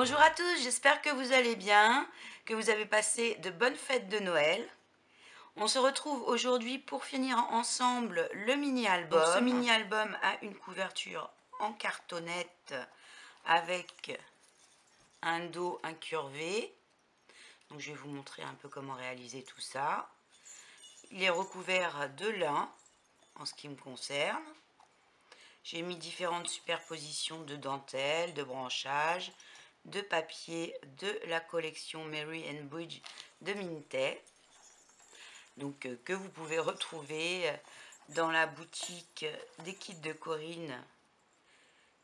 Bonjour à tous, j'espère que vous allez bien, que vous avez passé de bonnes fêtes de Noël. On se retrouve aujourd'hui pour finir ensemble le mini-album. Ce mini-album a une couverture en cartonnette avec un dos incurvé. Donc je vais vous montrer un peu comment réaliser tout ça. Il est recouvert de lin en ce qui me concerne. J'ai mis différentes superpositions de dentelles, de branchages, de papier de la collection Mary & Bridge de Mintet. Donc que vous pouvez retrouver dans la boutique des kits de Corinne,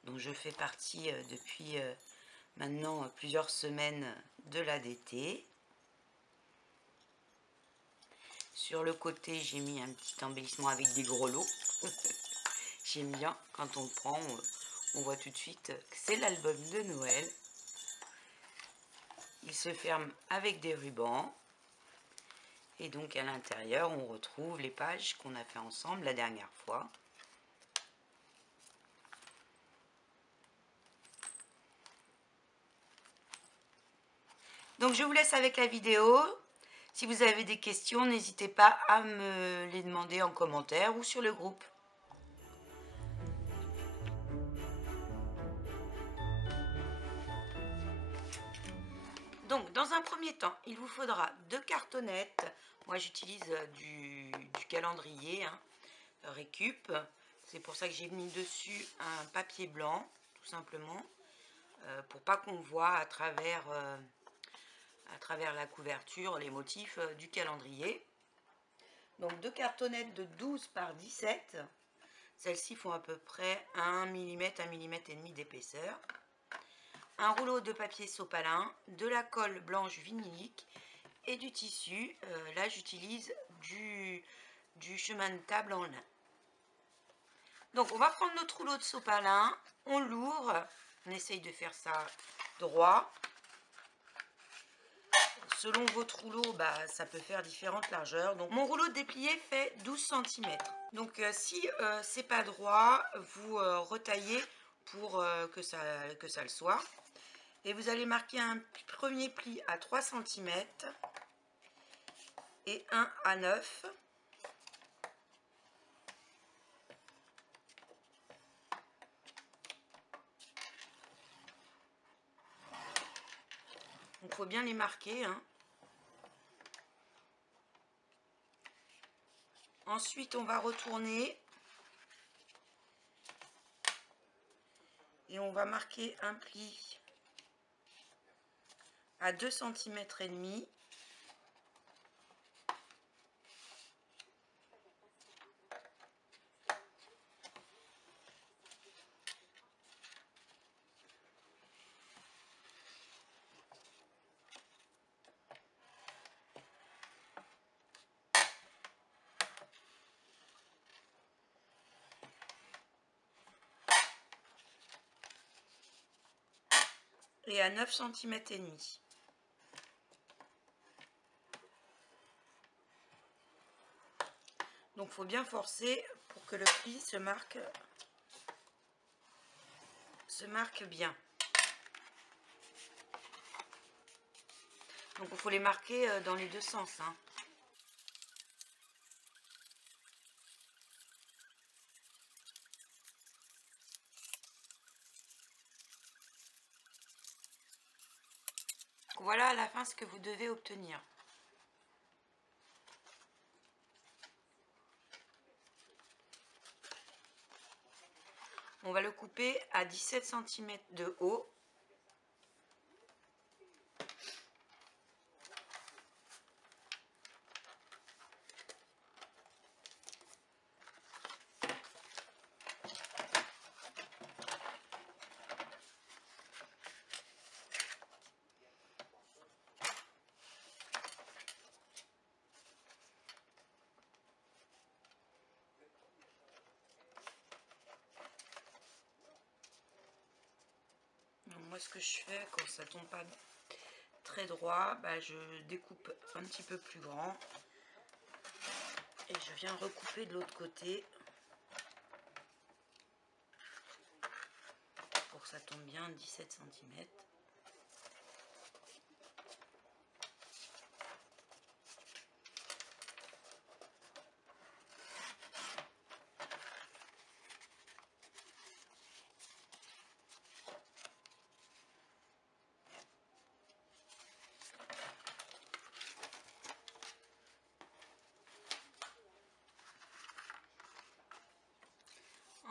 dont je fais partie depuis maintenant plusieurs semaines de l'ADT. Sur le côté, j'ai mis un petit embellissement avec des grelots. J'aime bien, quand on le prend, on voit tout de suite que c'est l'album de Noël. Il se ferme avec des rubans. Et donc à l'intérieur, on retrouve les pages qu'on a fait ensemble la dernière fois. Donc je vous laisse avec la vidéo. Si vous avez des questions, n'hésitez pas à me les demander en commentaire ou sur le groupe. Donc dans un premier temps, il vous faudra 2 cartonnettes. Moi j'utilise du calendrier Récup. C'est pour ça que j'ai mis dessus un papier blanc, tout simplement, pour pas qu'on voit à travers la couverture les motifs du calendrier. Donc 2 cartonnettes de 12 par 17. Celles-ci font à peu près 1 mm, 1 mm et demi d'épaisseur. Un rouleau de papier sopalin, de la colle blanche vinylique et du tissu. Là j'utilise du chemin de table en lin. Donc on va prendre notre rouleau de sopalin, on l'ouvre, on essaye de faire ça droit. Selon votre rouleau, ça peut faire différentes largeurs. Donc mon rouleau de déplié fait 12 cm. Donc si c'est pas droit, vous retaillez pour que ça le soit. Et vous allez marquer un premier pli à 3 cm et un à 9. Donc il faut bien les marquer. Ensuite, on va retourner et on va marquer un pli à 2 cm et demi. Et à 9 cm et demi. Donc il faut bien forcer pour que le pli se marque bien. Donc il faut les marquer dans les deux sens. Voilà à la fin ce que vous devez obtenir. On va le couper à 17 cm de haut. Donc moi ce que je fais quand ça tombe pas très droit, je découpe un petit peu plus grand et je viens recouper de l'autre côté pour que ça tombe bien 17 cm.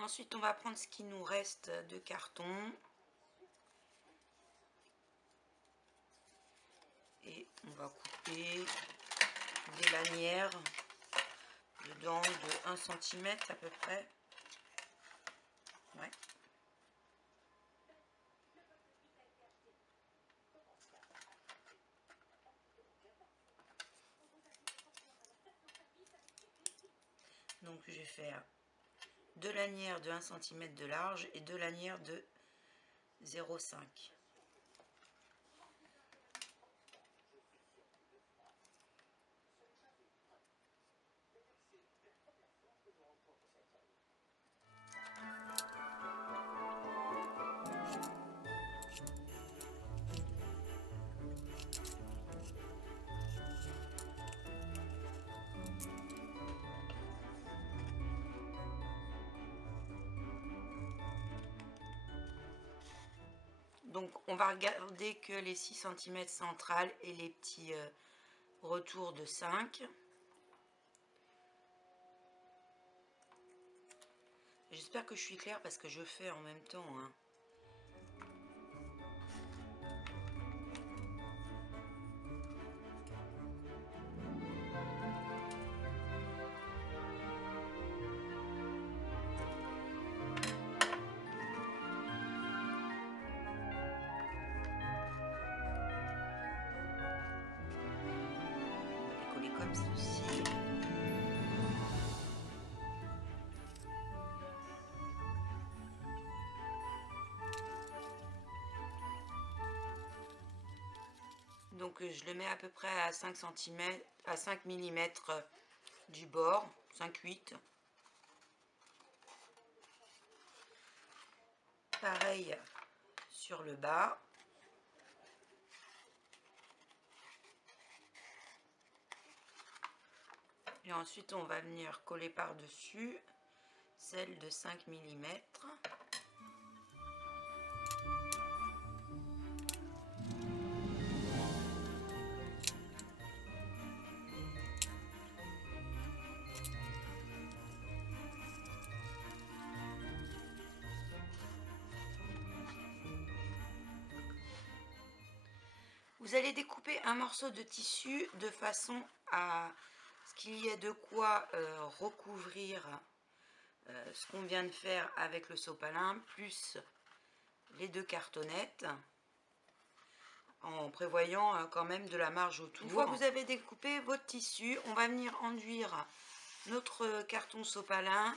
Ensuite, on va prendre ce qui nous reste de carton. Et on va couper des lanières dedans de 1 cm à peu près. Ouais. Donc je vais faire 2 lanières de 1 cm de large et 2 lanières de 0,5. Donc on va regarder que les 6 cm centrales et les petits retours de 5. J'espère que je suis claire parce que je fais en même temps, hein. Coller comme ceci. Donc je le mets à peu près à 5 cm, à 5 mm du bord, 5-8. Pareil sur le bas. Et ensuite on va venir coller par-dessus celle de 5 mm. Vous allez découper un morceau de tissu de façon à ce qu'il y ait de quoi recouvrir ce qu'on vient de faire avec le sopalin, plus les 2 cartonnettes, en prévoyant quand même de la marge autour. Une fois que vous avez découpé votre tissu, on va venir enduire notre carton sopalin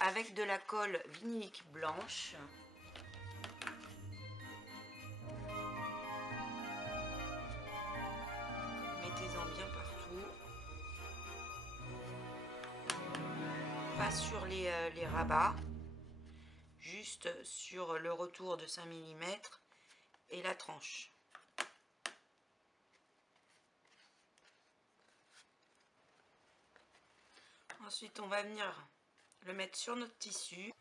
avec de la colle vinylique blanche. Mettez-en bien partout. Pas sur les rabats, juste sur le retour de 5 mm et la tranche. Ensuite, on va venir le mettre sur notre tissu.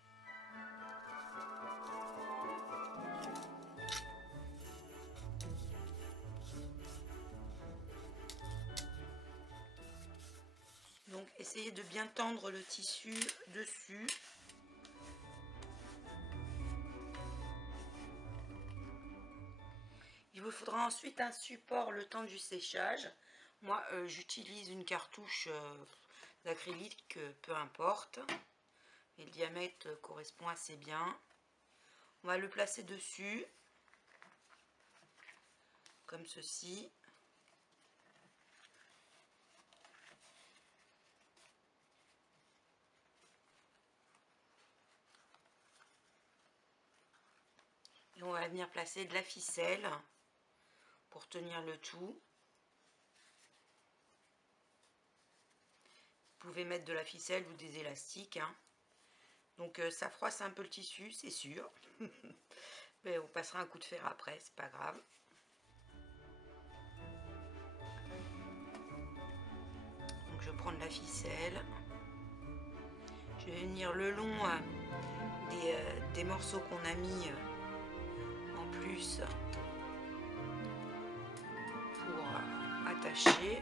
Donc, essayez de bien tendre le tissu dessus. Il vous faudra ensuite un support le temps du séchage. Moi, j'utilise une cartouche d'acrylique, peu importe. Et le diamètre correspond assez bien. On va le placer dessus, comme ceci. Et on va venir placer de la ficelle pour tenir le tout. Vous pouvez mettre de la ficelle ou des élastiques, hein. Donc ça froisse un peu le tissu, c'est sûr. Mais on passera un coup de fer après, c'est pas grave. Donc je prends de la ficelle. Je vais venir le long des morceaux qu'on a mis en plus pour attacher.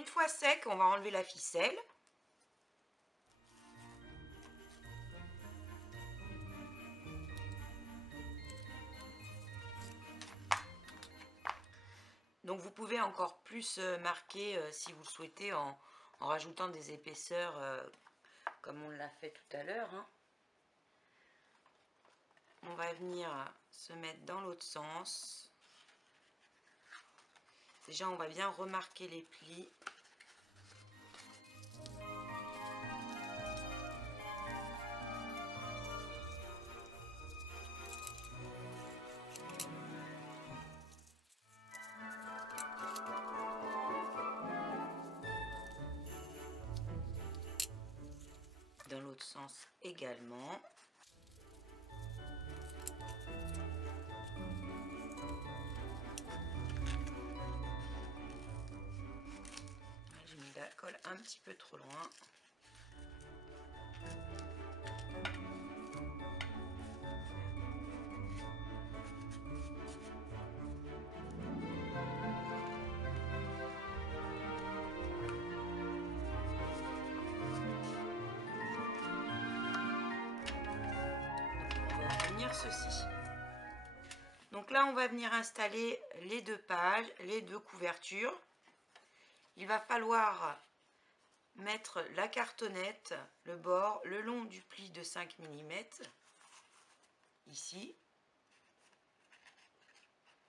une fois sec, on va enlever la ficelle. Donc vous pouvez encore plus marquer si vous le souhaitez en rajoutant des épaisseurs comme on l'a fait tout à l'heure. Hein. On va venir se mettre dans l'autre sens. Déjà on va bien remarquer les plis. Dans l'autre sens également. J'ai mis la colle un petit peu trop loin. Ceci. Donc là on va venir installer les deux pages, les deux couvertures. Il va falloir mettre la cartonnette, le bord, le long du pli de 5 mm, ici,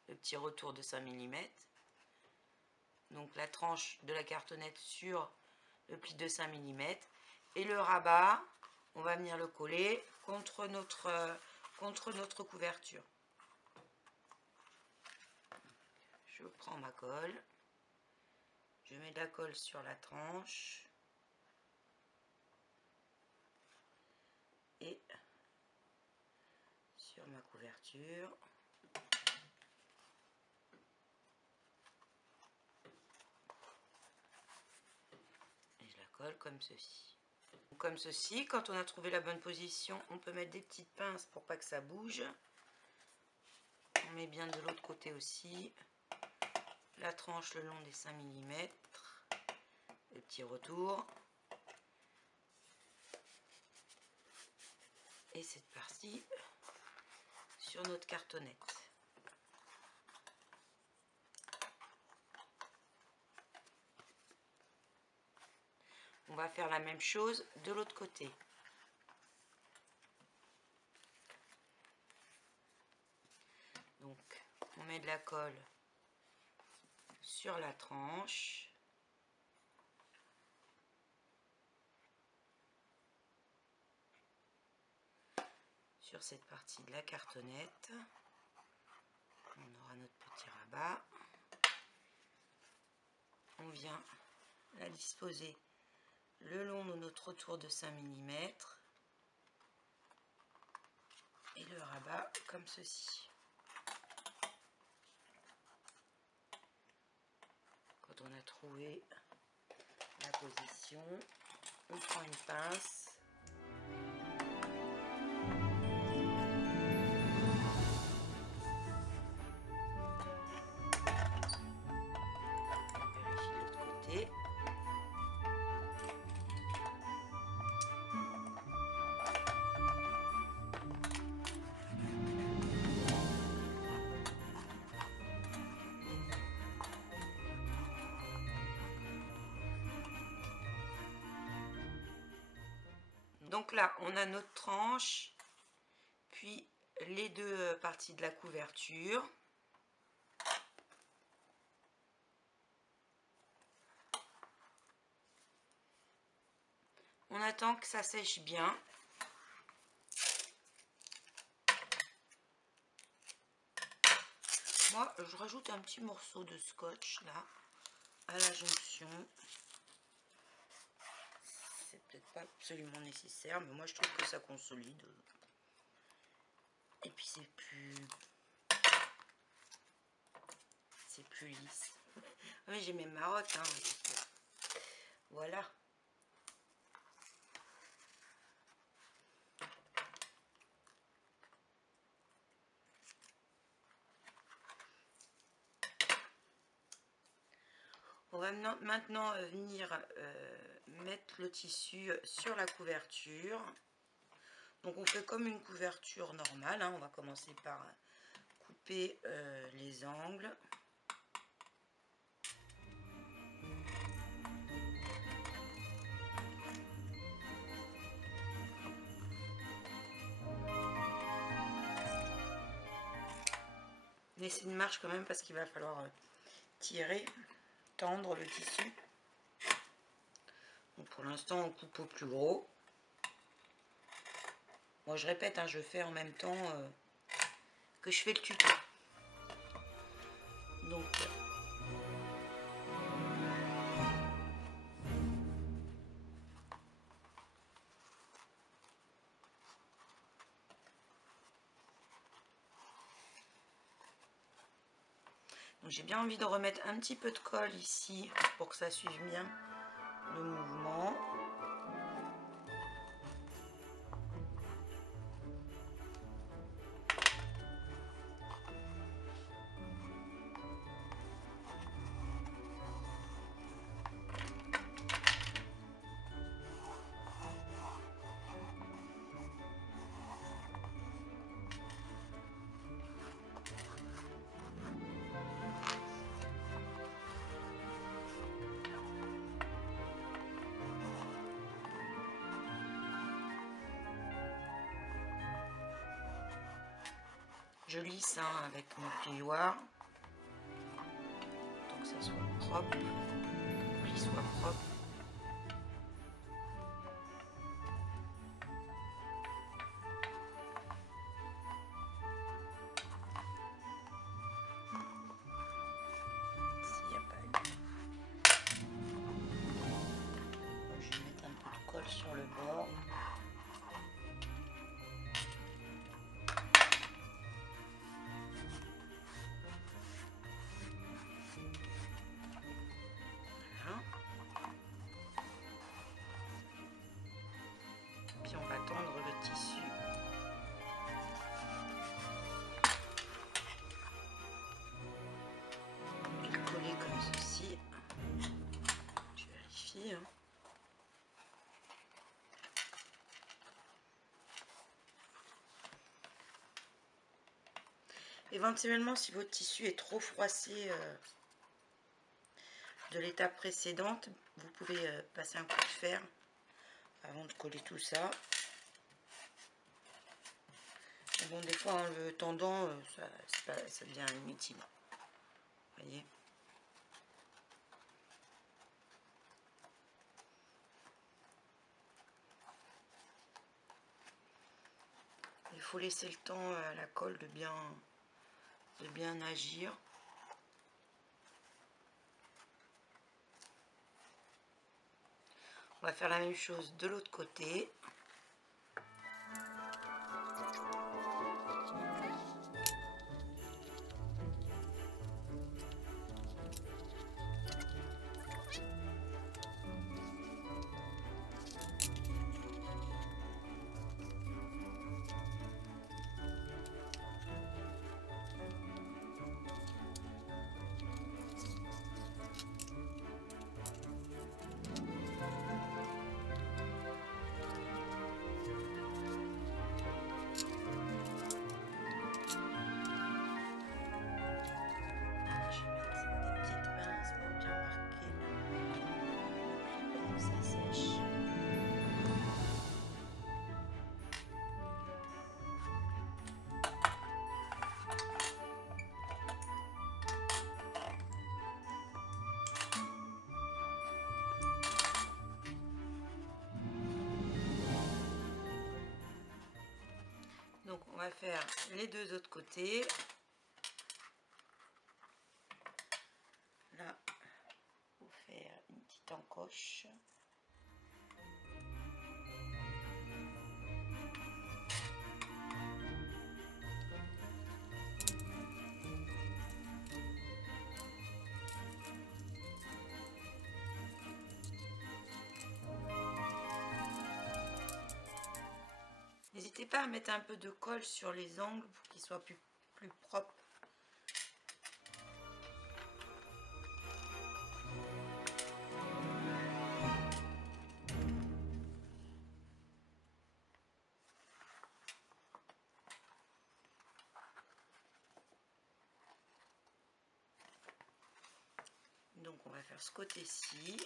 le petit retour de 5 mm, donc la tranche de la cartonnette sur le pli de 5 mm, et le rabat, on va venir le coller contre notre couverture. Je prends ma colle, je mets de la colle sur la tranche et sur ma couverture. Et je la colle comme ceci. Comme ceci, quand on a trouvé la bonne position, on peut mettre des petites pinces pour pas que ça bouge. On met bien de l'autre côté aussi. La tranche le long des 5 mm. Le petit retour. Et cette partie sur notre cartonnette. On va faire la même chose de l'autre côté. Donc, on met de la colle sur la tranche. Sur cette partie de la cartonnette. On aura notre petit rabat. On vient la disposer le long de notre retour de 5 mm et le rabat comme ceci. Quand on a trouvé la position, on prend une pince. On vérifie de l'autre côté. Donc là, on a notre tranche, puis les deux parties de la couverture. On attend que ça sèche bien. Moi, je rajoute un petit morceau de scotch là, à la jonction. C'est peut-être pas absolument nécessaire, mais moi je trouve que ça consolide. Et puis c'est plus lisse. Ah oui, j'ai mes marottes, hein. Voilà. va maintenant venir mettre le tissu sur la couverture. Donc on fait comme une couverture normale, hein. On va commencer par couper les angles. Laissez une marge quand même parce qu'il va falloir tirer, tendre le tissu. Donc pour l'instant on coupe au plus gros. Moi je répète, hein, je fais en même temps que je fais le tuto. Donc j'ai bien envie de remettre un petit peu de colle ici pour que ça suive bien le mouvement. Je lisse avec mon plioir, tant que ça soit propre, que le pli soit propre. S'il n'y a pas eu. Je vais mettre un peu de colle sur le bord. Puis on va tendre le tissu. Et le coller comme ceci. Je vérifie. Éventuellement, si votre tissu est trop froissé de l'étape précédente, vous pouvez passer un coup de fer avant de coller tout ça. Mais bon, des fois en le tendant, ça devient inutile. Vous voyez. Il faut laisser le temps à la colle de bien agir. On va faire la même chose de l'autre côté. Donc on va faire les deux autres côtés. Là, il faut faire une petite encoche. N'hésitez pas à mettre un peu de colle sur les angles pour qu'ils soient plus propres. on va faire ce côté-ci.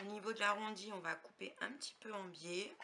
Au niveau de l'arrondi, on va couper un petit peu en biais.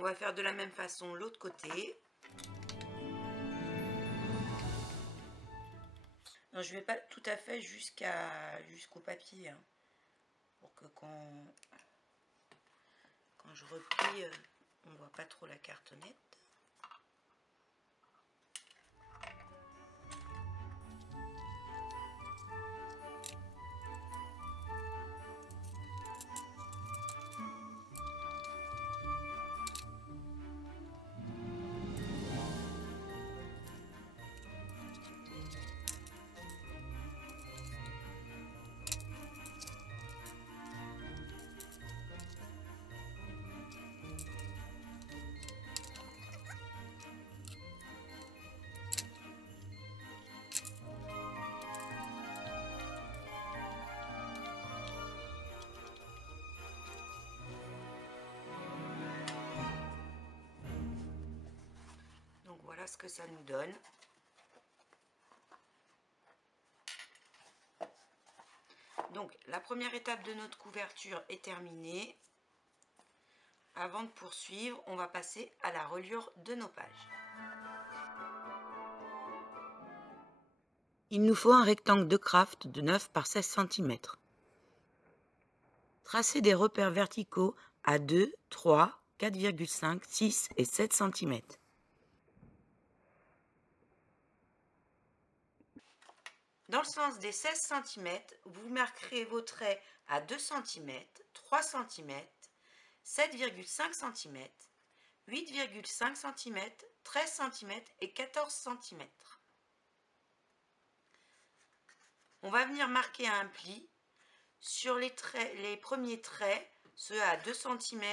On va faire de la même façon l'autre côté. Non, je ne vais pas tout à fait jusqu'au papier, hein, pour que quand je replie, on ne voit pas trop la cartonnette. Donc voilà ce que ça nous donne. Donc la première étape de notre couverture est terminée. Avant de poursuivre, on va passer à la reliure de nos pages. Il nous faut un rectangle de craft de 9 par 16 cm. Tracez des repères verticaux à 2, 3, 4,5, 6 et 7 cm. Dans le sens des 16 cm, vous marquerez vos traits à 2 cm, 3 cm, 7,5 cm, 8,5 cm, 13 cm et 14 cm. On va venir marquer un pli sur les premiers traits, ceux à 2 cm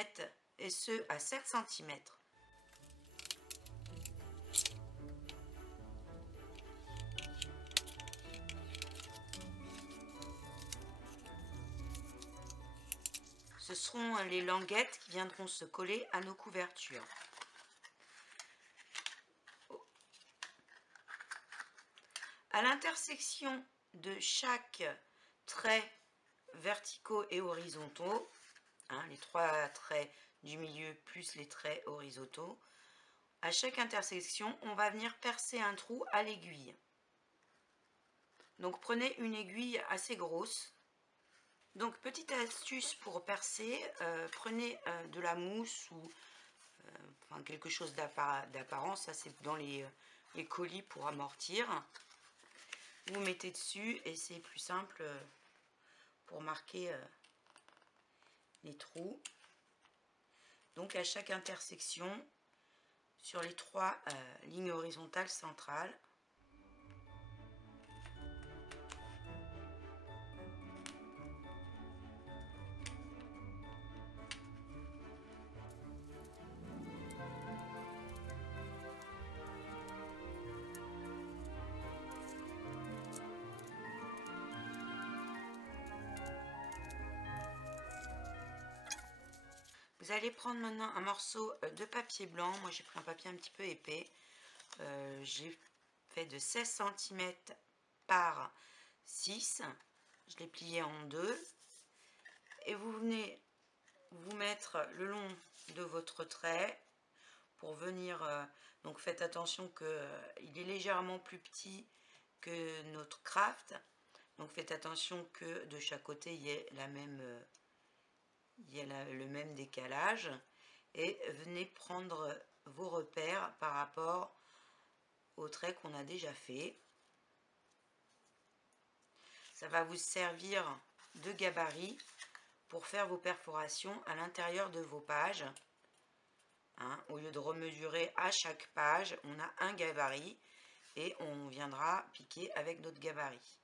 et ceux à 7 cm. Ce seront les languettes qui viendront se coller à nos couvertures. À l'intersection de chaque trait verticaux et horizontaux, les 3 traits du milieu plus les traits horizontaux, à chaque intersection, on va venir percer un trou à l'aiguille. Donc prenez une aiguille assez grosse. Donc petite astuce pour percer, prenez de la mousse ou quelque chose d'apparent, ça c'est dans les colis pour amortir. Vous mettez dessus et c'est plus simple pour marquer les trous. Donc à chaque intersection, sur les 3 lignes horizontales centrales, vous allez prendre maintenant un morceau de papier blanc. Moi j'ai pris un papier un petit peu épais. J'ai fait de 16 cm par 6. Je l'ai plié en 2. Et vous venez vous mettre le long de votre trait pour venir... donc faites attention qu'il est légèrement plus petit que notre craft. Donc faites attention que de chaque côté il y ait le même décalage. Et venez prendre vos repères par rapport au trait qu'on a déjà fait. Ça va vous servir de gabarit pour faire vos perforations à l'intérieur de vos pages. Hein, au lieu de remesurer à chaque page, on a un gabarit et on viendra piquer avec notre gabarit.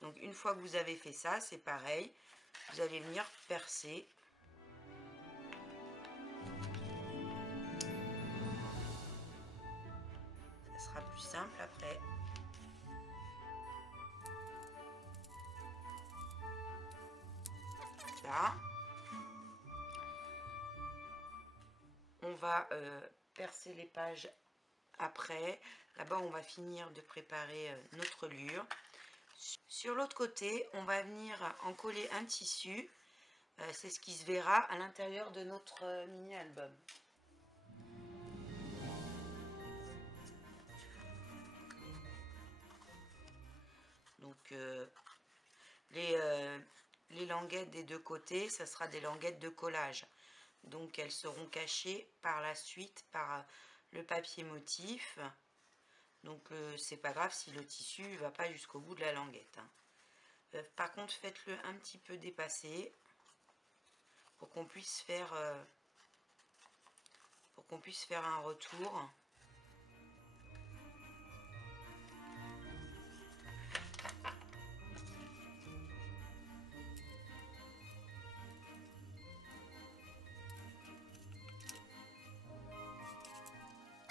Donc une fois que vous avez fait ça, c'est pareil, vous allez venir percer. Ça sera plus simple après. Là. On va percer les pages après. D'abord, on va finir de préparer notre reliure. Sur l'autre côté, on va venir en coller un tissu. C'est ce qui se verra à l'intérieur de notre mini-album. Donc, les languettes des deux côtés, ça sera des languettes de collage. Donc, elles seront cachées par la suite par le papier motif. Donc, c'est pas grave si le tissu ne va pas jusqu'au bout de la languette. Hein. Par contre, faites-le un petit peu dépasser pour qu'on puisse faire un retour.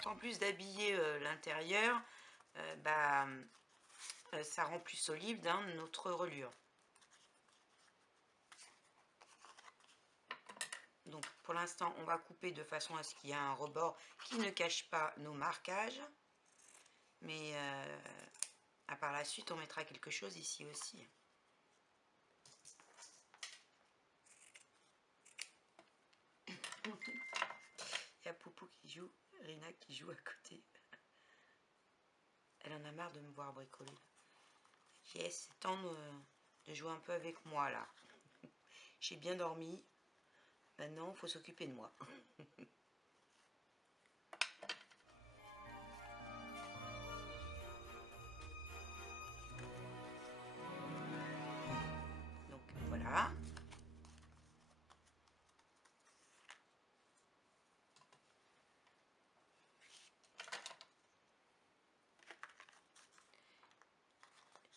En plus d'habiller l'intérieur, ça rend plus solide notre reliure. Donc pour l'instant, on va couper de façon à ce qu'il y ait un rebord qui ne cache pas nos marquages. Mais par la suite, on mettra quelque chose ici aussi. Il y a Poupou qui joue, Rina qui joue à côté. Elle en a marre de me voir bricoler. Yes, c'est temps de jouer un peu avec moi là. J'ai bien dormi. Maintenant, il faut s'occuper de moi. Donc voilà.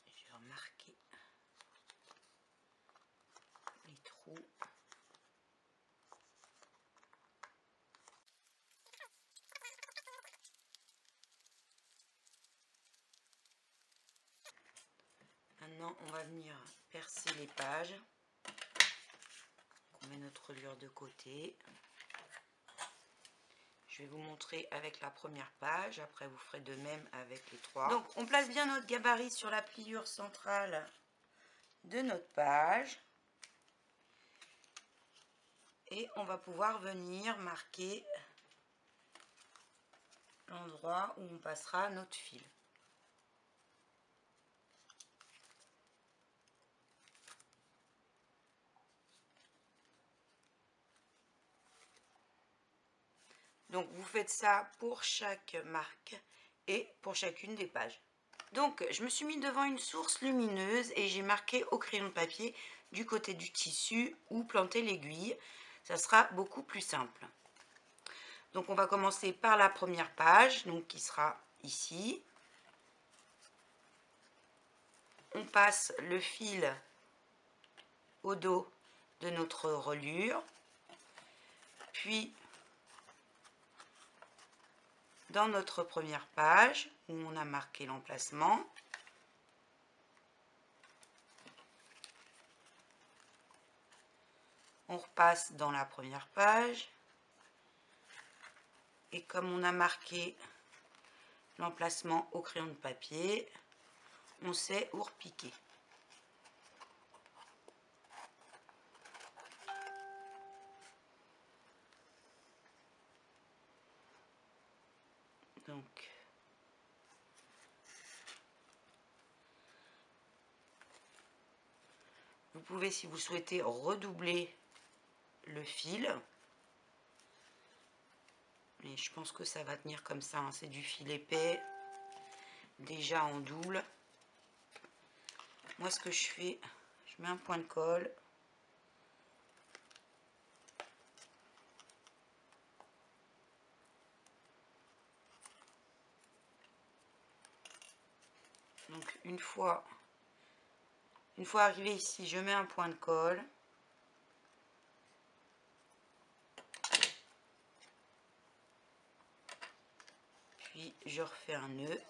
Je vais remarquer les trous. Maintenant, on va venir percer les pages. On met notre reliure de côté. Je vais vous montrer avec la première page. Après, vous ferez de même avec les trois. Donc, on place bien notre gabarit sur la pliure centrale de notre page. Et on va pouvoir venir marquer l'endroit où on passera notre fil. Donc vous faites ça pour chaque marque et pour chacune des pages. Donc je me suis mis devant une source lumineuse et j'ai marqué au crayon de papier du côté du tissu où planter l'aiguille. Ça sera beaucoup plus simple. Donc on va commencer par la première page, donc qui sera ici. On passe le fil au dos de notre reliure, puis dans notre première page où on a marqué l'emplacement, on repasse dans la première page et comme on a marqué l'emplacement au crayon de papier, on sait où repiquer. Donc vous pouvez, si vous souhaitez, redoubler le fil. Mais je pense que ça va tenir comme ça, hein. C'est du fil épais, déjà en double. Moi, ce que je fais, je mets un point de colle. Donc une fois arrivé ici, je mets un point de colle. Puis je refais un nœud.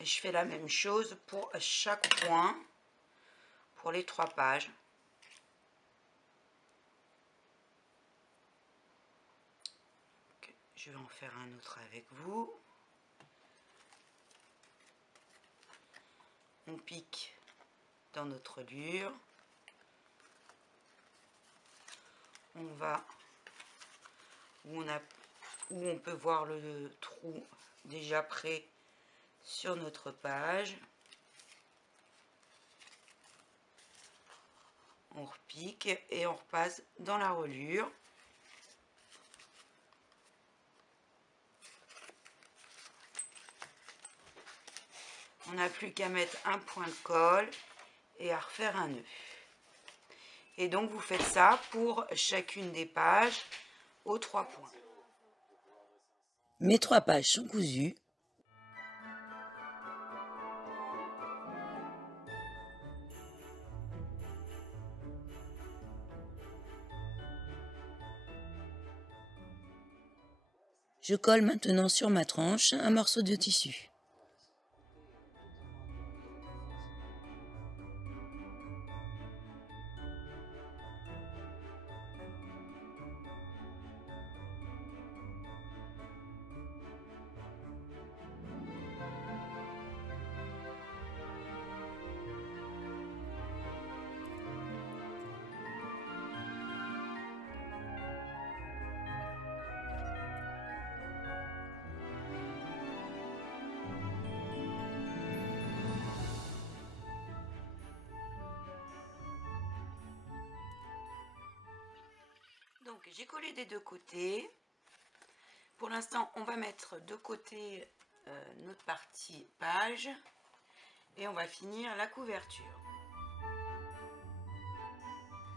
Et je fais la même chose pour chaque point, pour les 3 pages. Je vais en faire un autre avec vous. On pique dans notre dur. On va où on peut voir le trou déjà prêt sur notre page. On repique et on repasse dans la reliure. On n'a plus qu'à mettre un point de colle et à refaire un nœud. Et donc vous faites ça pour chacune des pages aux 3 points. Mes 3 pages sont cousues. Je colle maintenant sur ma tranche un morceau de tissu. Donc j'ai collé des 2 côtés. Pour l'instant, on va mettre de côté notre partie page et on va finir la couverture.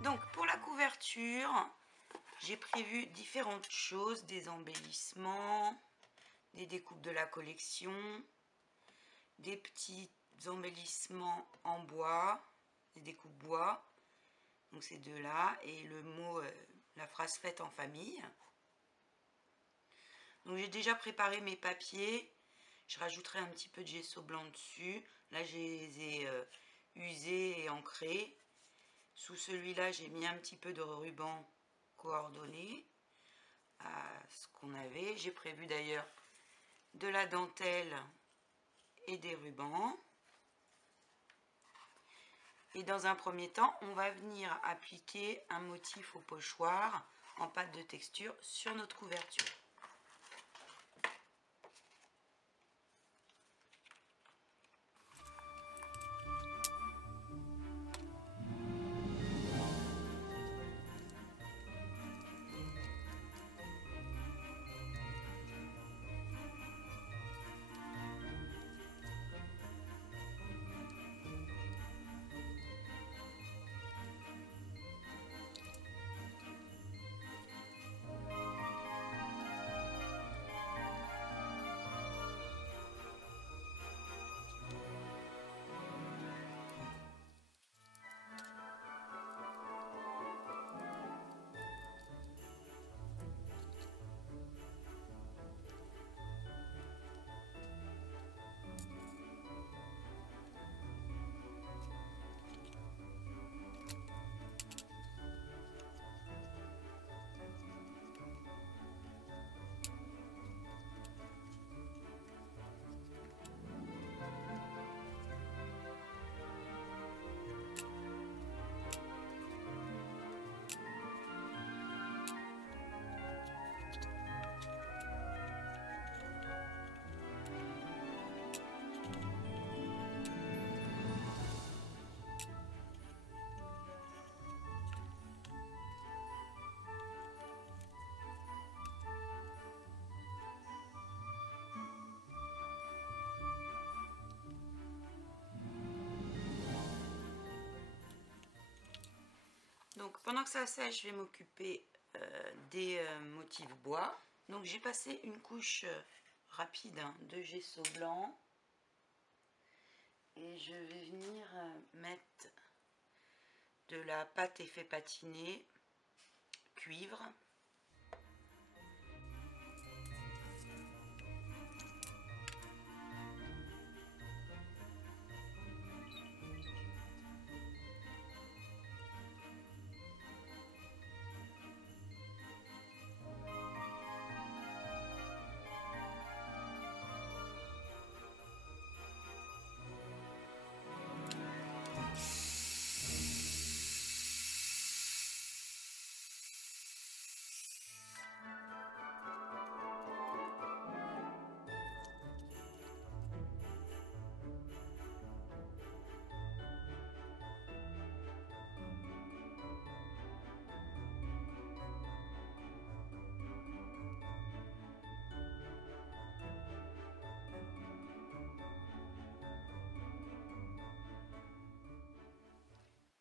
Donc pour la couverture, j'ai prévu différentes choses, des embellissements, des découpes de la collection, des petits embellissements en bois, des découpes bois, donc ces 2 là, et le mot, la phrase faite en famille. Donc j'ai déjà préparé mes papiers, je rajouterai un petit peu de gesso blanc dessus. Là je les ai usés et ancrés. Sous celui-là j'ai mis un petit peu de ruban coordonné à ce qu'on avait. J'ai prévu d'ailleurs de la dentelle et des rubans. Et dans un premier temps, on va venir appliquer un motif au pochoir en pâte de texture sur notre couverture. Pendant que ça sèche, je vais m'occuper des motifs bois. Donc j'ai passé une couche rapide de gesso blanc. Et je vais venir mettre de la pâte effet patiné cuivre.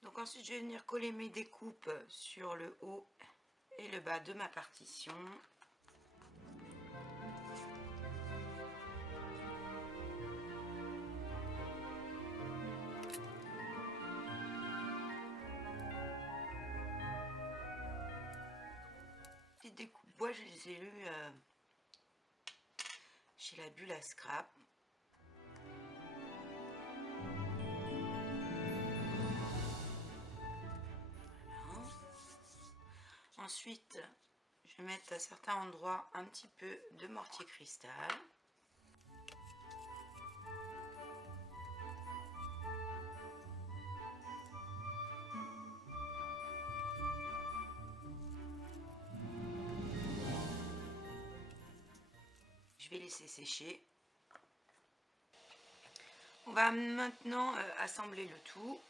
Donc ensuite je vais venir coller mes découpes sur le haut et le bas de ma partition. Les découpes bois, je les ai lues chez la Bulle à Scrap. Voilà. Ensuite, je vais mettre à certains endroits un petit peu de mortier cristal. Je vais laisser sécher. On va maintenant assembler le tout.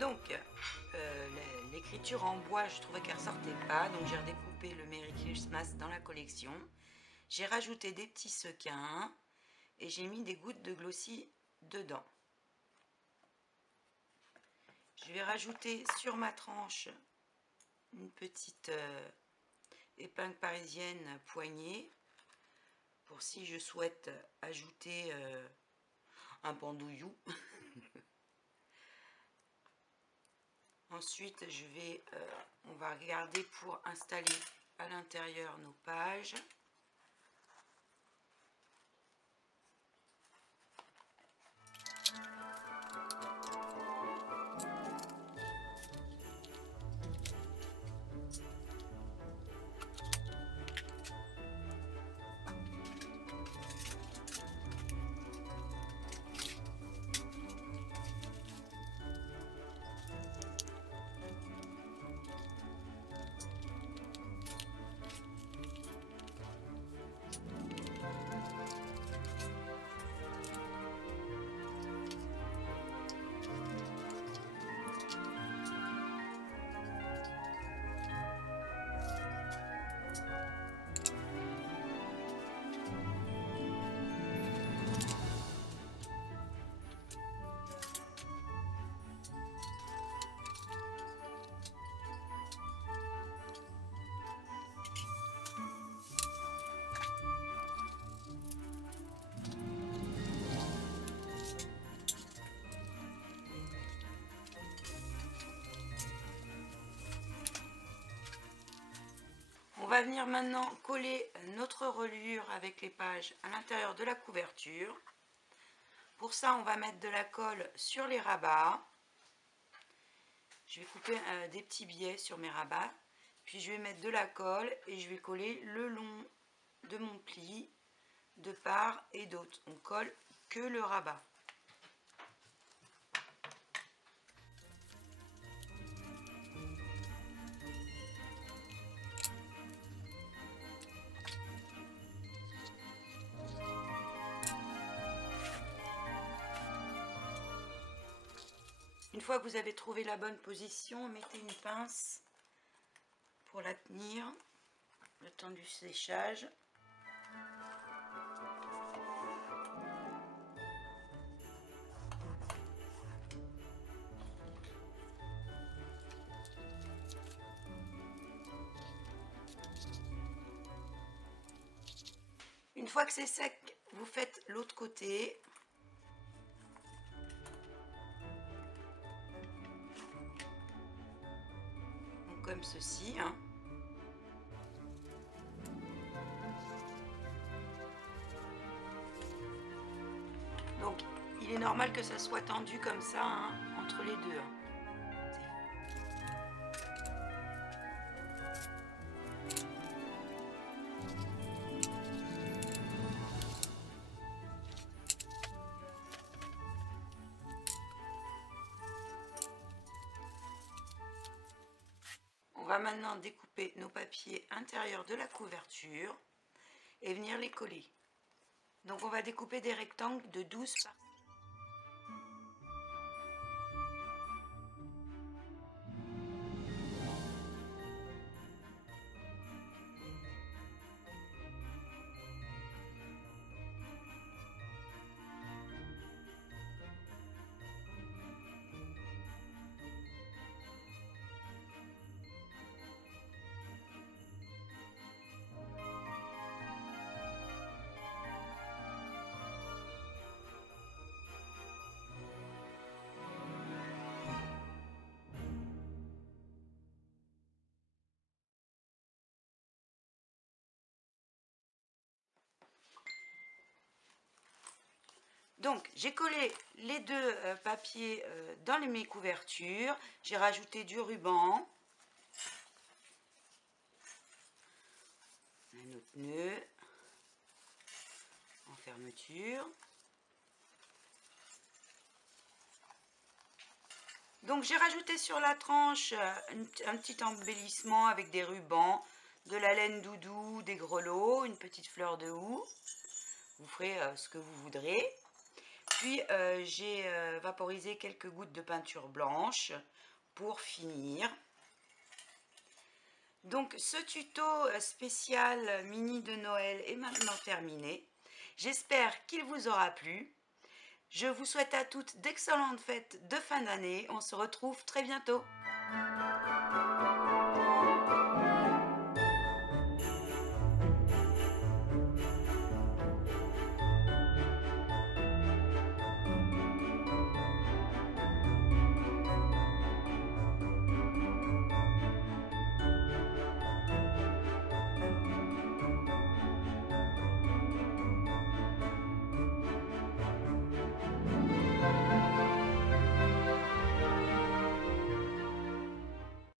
Donc, l'écriture en bois, je trouvais qu'elle ne sortait pas, donc j'ai redécoupé le Merry Christmas dans la collection. J'ai rajouté des petits sequins et j'ai mis des gouttes de glossy dedans. Je vais rajouter sur ma tranche une petite épingle parisienne poignée pour si je souhaite ajouter un pendouillou. Ensuite, on va regarder pour installer à l'intérieur nos pages. On va venir maintenant coller notre reliure avec les pages à l'intérieur de la couverture. Pour ça, on va mettre de la colle sur les rabats. Je vais couper des petits biais sur mes rabats. Puis je vais mettre de la colle et je vais coller le long de mon pli de part et d'autre. On colle que le rabat. Une fois que vous avez trouvé la bonne position, mettez une pince pour la tenir le temps du séchage. Une fois que c'est sec, vous faites l'autre côté. Donc, comme ceci, hein. Donc, il est normal que ça soit tendu comme ça, hein, entre les deux. Hein. On va maintenant découper nos papiers intérieurs de la couverture et venir les coller. Donc on va découper des rectangles de 12 par Donc, j'ai collé les deux papiers dans mes couvertures. J'ai rajouté du ruban. Un autre nœud en fermeture. Donc, j'ai rajouté sur la tranche un petit embellissement avec des rubans, de la laine doudou, des grelots, une petite fleur de houx. Vous ferez ce que vous voudrez. Puis j'ai vaporisé quelques gouttes de peinture blanche pour finir. Donc ce tuto spécial mini de Noël est maintenant terminé. J'espère qu'il vous aura plu. Je vous souhaite à toutes d'excellentes fêtes de fin d'année. On se retrouve très bientôt.